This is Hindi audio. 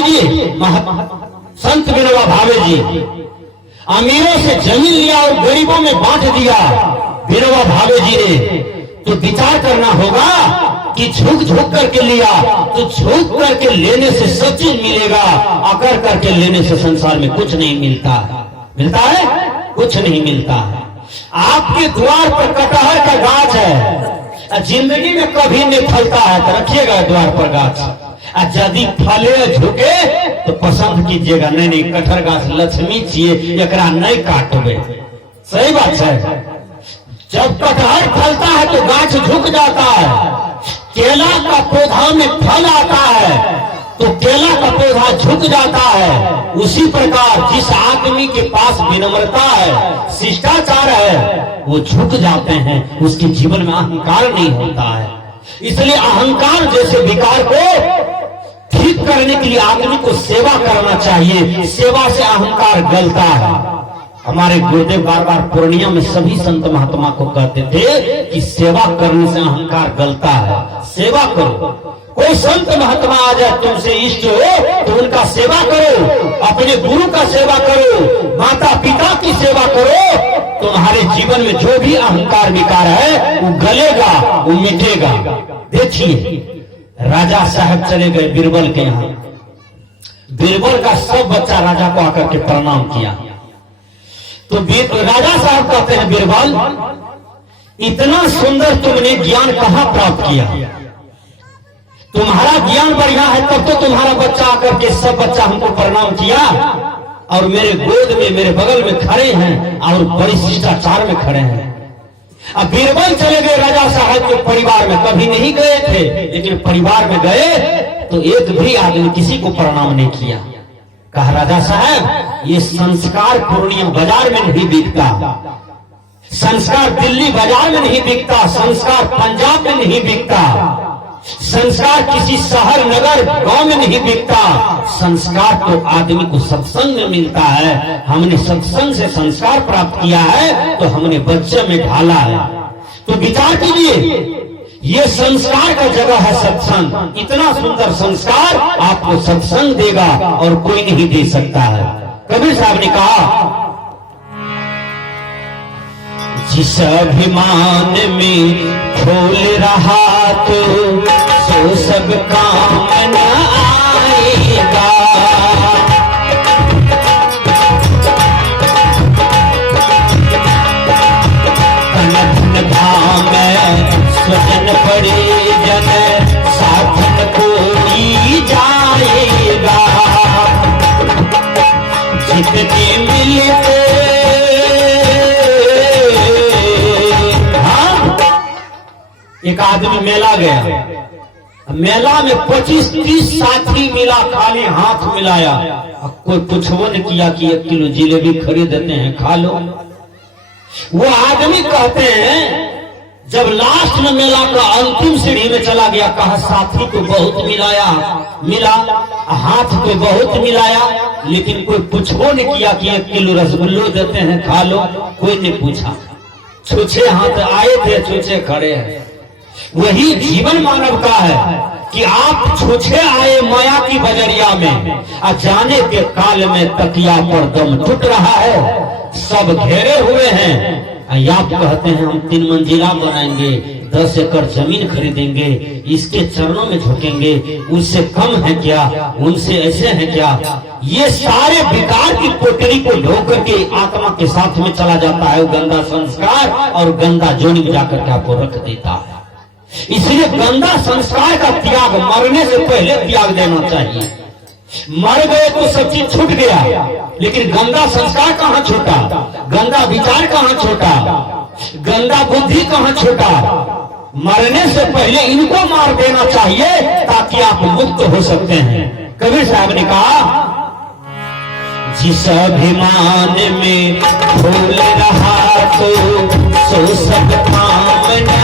कीजिए, संत विनोबा भावे जी अमीरों से जमीन लिया और गरीबों में बांट दिया विनोबा भावे जी ने। तो विचार करना होगा कि झुक झुक करके लिया तो झुक करके लेने से सब चीज मिलेगा, अकर करके लेने से संसार में कुछ नहीं मिलता है। मिलता है? कुछ नहीं मिलता है। आपके द्वार पर कटहल का गाछ है, जिंदगी में कभी नहीं फलता है तो रखिएगा द्वार पर गाछ, यदि फले झुके तो पसंद कीजिएगा, नहीं नहीं कटहल गाछ लक्ष्मी चाहिए, एकरा नहीं काटबे। सही बात है। जब कटहल फलता है तो गाछ झुक जाता है, केला का पौधा में फल आता है तो केला का पौधा झुक जाता है। उसी प्रकार जिस आदमी के पास विनम्रता है, शिष्टाचार है, वो झुक जाते हैं, उसके जीवन में अहंकार नहीं होता है। इसलिए अहंकार जैसे विकार को ठीक करने के लिए आदमी को सेवा करना चाहिए, सेवा से अहंकार गलता है। हमारे गुरुदेव बार बार पूर्णिया में सभी संत महात्मा को कहते थे कि सेवा करने से अहंकार गलता है, सेवा करो। कोई संत महात्मा आ जाए तुमसे इष्ट हो तो उनका सेवा करो, अपने गुरु का सेवा करो, माता पिता की सेवा करो, तुम्हारे जीवन में जो भी अहंकार विकार है वो गलेगा, वो मिटेगा। देखिए राजा साहब चले गए बीरबल के यहाँ, बीरबल का सब बच्चा राजा को आकर के प्रणाम किया। तो राजा साहब कहते हैं बीरबल, इतना सुंदर तुमने ज्ञान कहां प्राप्त किया? तुम्हारा ज्ञान बढ़िया है तब तो तुम्हारा बच्चा आकर के सब बच्चा हमको प्रणाम किया और मेरे गोद में मेरे बगल में खड़े हैं और बड़ी शिष्टाचार में खड़े हैं। अब बीरबल चले गए राजा साहब के परिवार में, कभी नहीं गए थे लेकिन परिवार में गए तो एक भी आदमी किसी को प्रणाम नहीं किया। कहा राजा साहब ये संस्कार पूर्णिया बाजार में नहीं बिकता, संस्कार दिल्ली बाजार में नहीं बिकता, संस्कार पंजाब में नहीं बिकता, संस्कार किसी शहर नगर गांव में नहीं बिकता। संस्कार तो आदमी को सत्संग में मिलता है। हमने सत्संग से संस्कार प्राप्त किया है तो हमने बच्चे में ढाला है। तो विचार कीजिए, ये संस्कार का जगह है सत्संग। इतना सुंदर संस्कार आपको सत्संग देगा और कोई नहीं दे सकता है। कबीर साहब ने कहा, जिस अभिमान में खोल रहा तो सो सब काम न आएगा। धन धाम स्वजन परिजन साधन कोई जाएगा। जितने मिलते एक आदमी मेला गया, मेला में 25-30 साथी मिला, खाली हाथ मिलाया, कोई पूछो न किया कि 1 किलो जिलेबी खरीद देते हैं खा लो। वो आदमी कहते हैं जब लास्ट में मेला का अंतिम सीढ़ी में चला गया, कहा साथी तो बहुत मिला, हाथ तो बहुत मिलाया, लेकिन कोई पूछो न किया कि 1 किलो रसगुल्लो देते हैं खा लो। कोई ने पूछा, छूछे हाथ आए थे, छूछे खड़े हैं। वही जीवन मानव का है कि आप छूछे आए माया की बजरिया में, जाने के काल में तकिया पर दम टूट रहा है, सब घेरे हुए हैं। आप कहते हैं हम 3 मंजिला बनाएंगे, 10 एकड़ जमीन खरीदेंगे, इसके चरणों में झुकेंगे, उनसे कम है क्या, उनसे ऐसे है क्या? ये सारे विकार की पोटली को ढोकर के आत्मा के साथ में चला जाता है, गंदा संस्कार, और गंदा जोनी में जाकर के आपको रख देता है। इसलिए गंदा संस्कार का त्याग मरने से पहले त्याग देना चाहिए। मर गए तो सब चीज छूट गया, लेकिन गंदा संस्कार कहाँ छूटा, गंदा विचार कहाँ छूटा, गंदा बुद्धि कहाँ छूटा? मरने से पहले इनको मार देना चाहिए ताकि आप मुक्त हो सकते हैं। कबीर साहब ने कहा, जिस अभिमान में भूल रहा तो सो सब काम न